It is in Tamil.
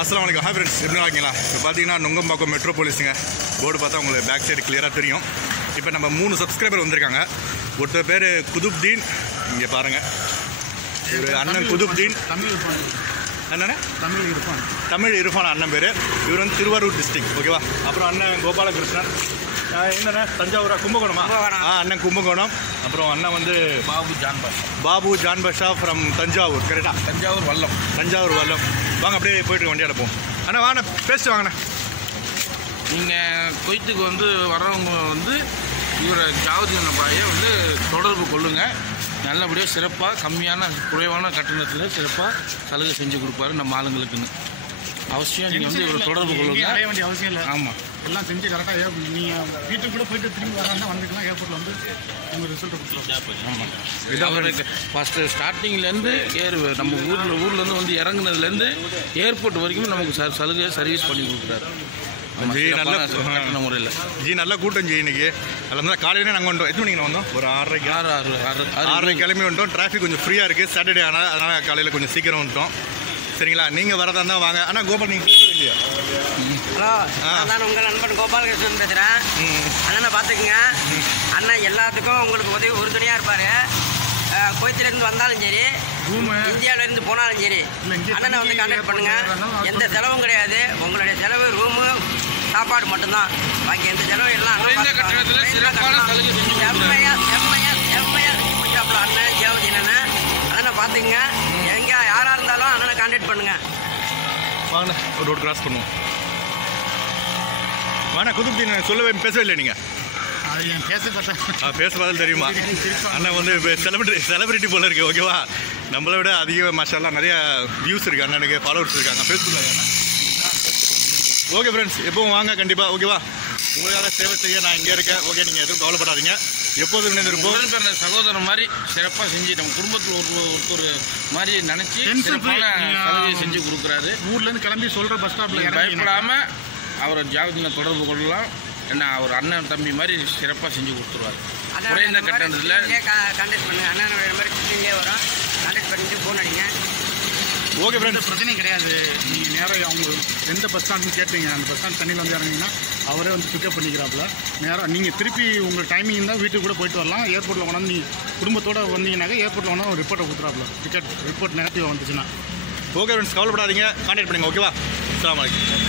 அஸ்ஸலாமு அலைக்கும். ஹாய் ஃப்ரெண்ட்ஸ், எப்படி இருக்கீங்களா? இப்போ பார்த்தீங்கன்னா நுங்கம்பாக்கம் மெட்ரோபோலிஸுங்க போர்டு பார்த்தா உங்களுக்கு பேக் சைடு கிளியராக தெரியும். இப்போ நம்ம 3 சப்ஸ்கிரைபர் வந்திருக்காங்க. ஒருத்தர் பேர் குதுப்தீன், இங்கே பாருங்கள், ஒரு அண்ணன் குதுப்தீன். என்னண்ணே? தமிழ் இரஃபான் அண்ணன் பேர். இவர் வந்து திருவாரூர் டிஸ்ட்ரிக்ட், ஓகேவா? அப்புறம் அண்ணன் கோபாலகிருஷ்ணன், என்னண்ணே தஞ்சாவூரா? கும்பகோணமா? அண்ணன் கும்பகோணம். அப்புறம் அண்ணன் வந்து பாபு ஜான் பாஷா ஃப்ரம் தஞ்சாவூர், கரெக்டாக? தஞ்சாவூர் வல்லம். வாங்க அப்படியே போய்ட்டு வண்டி அடைப்போம். அண்ணா வாங்க, பேசிட்டு வாங்கண்ணே. நீங்கள் கொய்த்துக்கு வந்து வர்றவங்க வந்து இவரை ஜாவதீன் பாயை வந்து தொடர்பு கொள்ளுங்கள். நல்லபடியாக சிறப்பாக கம்மியான குறைவான கட்டணத்தில் சிறப்பாக சலுகை செஞ்சு கொடுப்பாரு நம்ம ஆளுங்களுக்குன்னு. அவசியம் நீங்கள் வந்து இவரை தொடர்பு கொள்ளுங்க. அடைய வேண்டிய அவசியம் இல்லை. ஆமாம், எல்லாம் செஞ்சு கரெக்டாக நீங்கள் வீட்டுக்கு கூட போயிட்டு திரும்பி வராங்கன்னா வந்துக்கலாம். ஏர்போர்ட்டில் வந்து உங்கள் ரிசல்ட்டை கொடுத்துருவோம். ஆமாம். அவருக்கு ஃபஸ்ட்டு ஸ்டார்டிங்லேருந்து நம்ம ஊர்லேருந்து வந்து இறங்குனதுலேருந்து ஏர்போர்ட் வரைக்கும் நமக்கு சலுகை சர்வீஸ் பண்ணி கொடுக்குறாரு. ஜி நல்ல கட்டண முறையில். ஜி நல்ல கூட்டம் ஜி இன்னைக்கு. அதில் இருந்தால் காலையிலே நாங்கள் வந்தோம். எத்தனை மணிக்கு வந்தோம்? ஒரு 6:30 கிளம்பி வந்துட்டோம். டிராஃபிக் கொஞ்சம் ஃப்ரீயாக இருக்குது சாட்டர்டே, ஆனால் அதனால் காலையில் கொஞ்சம் சீக்கிரம் வந்துட்டோம். சரிங்களா? நீங்கள் வரதா இருந்தால் வாங்க. ஆனால் கோபால் நீங்கள் பேச வேண்டிய. ஹலோ, நான் உங்கள் நண்பன் கோபாலகிருஷ்ணன் பேசுகிறேன். அண்ணனை பார்த்துக்குங்க. அண்ணன் எல்லாத்துக்கும் உங்களுக்கு உதவி உறுதுணையாக இருப்பார். கோயத்திலேருந்து வந்தாலும் சரி, இந்தியாவிலேருந்து போனாலும் சரி, அண்ணனை வந்து கான்டாக்ட் பண்ணுங்கள். எந்த செலவும் கிடையாது. உங்களுடைய செலவு ரூமு சாப்பாடு மட்டும்தான். பாக்கி எந்த செலவும் எல்லாம் அண்ணன் ஜாவதீன் அண்ணன். அண்ணனை பார்த்துக்குங்க. எங்கே யாராக இருந்தாலும் அண்ணனை கான்டாக்ட் பண்ணுங்கள். வாங்க ஒரு ரோடு கிராஸ் பண்ணுவோம். வாங்க குதுப்தீன் பேசவே இல்லை நீங்கள்? அது என் பேச பதில் தெரியுமா? அண்ணன் வந்து செலிபிரிட்டி போல இருக்கு, ஓகேவா? நம்மளை விட அதிக மாஷால்லாம் நிறைய வியூஸ் இருக்குது. அண்ணனுக்கு ஃபாலோவர்ஸ் இருக்காங்க ஃபேஸ்புக்கில். ஓகே ஃப்ரெண்ட்ஸ், எப்பவும் வாங்க கண்டிப்பாக, ஓகேவா? உங்களுக்காக சேவை செய்ய நான் இங்கே இருக்கேன். ஓகே, நீங்கள் எதுவும் கவலைப்படாதீங்க. எப்போதும் நினைந்திருப்போம். பிறந்த சகோதரன் மாதிரி சிறப்பாக செஞ்சு நம்ம குடும்பத்தில் ஒரு மாதிரி நினச்சி சிறப்பான சலுகையை செஞ்சு கொடுக்குறாரு. ஊர்லேருந்து கிளம்பி சொல்கிற பஸ் ஸ்டாப்பில் பயப்படாமல் அவரை ஜாவதீனை தொடர்பு கொள்ளலாம். என்ன அவர் அண்ணன் தம்பி மாதிரி சிறப்பாக செஞ்சு கொடுத்துருவார். குறைந்த கட்டணத்தில் கான்டாக்ட் பண்ணுங்கள். அண்ணனோட நம்பர் ஸ்க்ரீன்லேயே வரும். கான்டாக்ட் பண்ணிட்டு ஃபோன் அடிங்க. ஓகே ஃப்ரெண்ட்ஸ், பிரச்சனையும் கிடையாது. நீங்கள் நேராக அவங்க எந்த பஸ் ஸ்டாண்டுன்னு கேட்டீங்க, அந்த பஸ் ஸ்டாண்ட் தண்ணியில் வந்து இறங்கிங்கன்னா அவரே வந்து பிக்கப் பண்ணிக்கிறாப்புல. நேராக நீங்கள் திருப்பி உங்கள் டைமிங் தான் வீட்டுக்கு கூட போயிட்டு வரலாம். ஏர்போர்ட்டில் கொண்டாந்து நீங்கள் குடும்பத்தோடு வந்தீங்கன்னாக்கா ஏர்போர்ட்டில் வேணால் ஒரு ரிப்போர்ட்டை கொடுத்துறாப்புல. ரிப்போர்ட் நெகட்டிவாக வந்துச்சுன்னா. ஓகே ஃப்ரெண்ட்ஸ், கவலைப்படாதீங்க, கான்டாக்ட் பண்ணுங்கள், ஓகேவா? அஸ்ஸலாமு அலைக்கும்.